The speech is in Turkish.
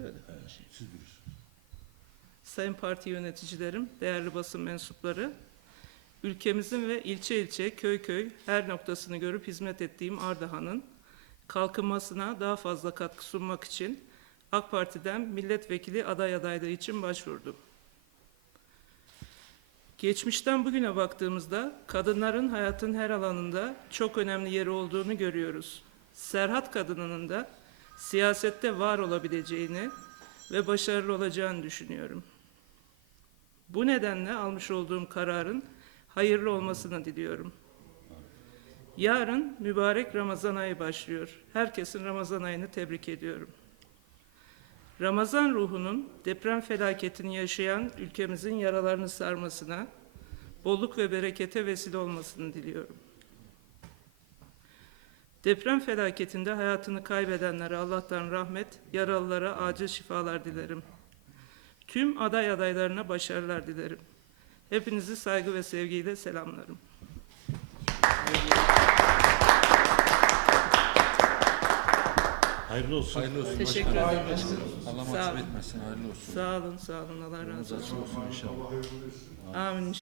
Öyle. Evet, siz bilirsiniz. Sayın parti yöneticilerim, değerli basın mensupları, ülkemizin ve ilçe ilçe, köy köy her noktasını görüp hizmet ettiğim Ardahan'ın kalkınmasına daha fazla katkı sunmak için AK Parti'den milletvekili aday adaylığı için başvurdum. Geçmişten bugüne baktığımızda kadınların hayatın her alanında çok önemli yeri olduğunu görüyoruz. Serhat kadınının da siyasette var olabileceğini ve başarılı olacağını düşünüyorum. Bu nedenle almış olduğum kararın hayırlı olmasını diliyorum. Yarın mübarek Ramazan ayı başlıyor. Herkesin Ramazan ayını tebrik ediyorum. Ramazan ruhunun deprem felaketini yaşayan ülkemizin yaralarını sarmasına, bolluk ve berekete vesile olmasını diliyorum. Deprem felaketinde hayatını kaybedenlere Allah'tan rahmet, yaralılara acil şifalar dilerim. Tüm aday adaylarına başarılar dilerim. Hepinizi saygı ve sevgiyle selamlarım. Hayırlı olsun. Hayırlı olsun Teşekkür ederim başkanım. Allah Sağ mahcup etmesin. Hayırlı olsun. Sağ olun, sağ olun. Allah razı olsun. olsun inşallah. Amin.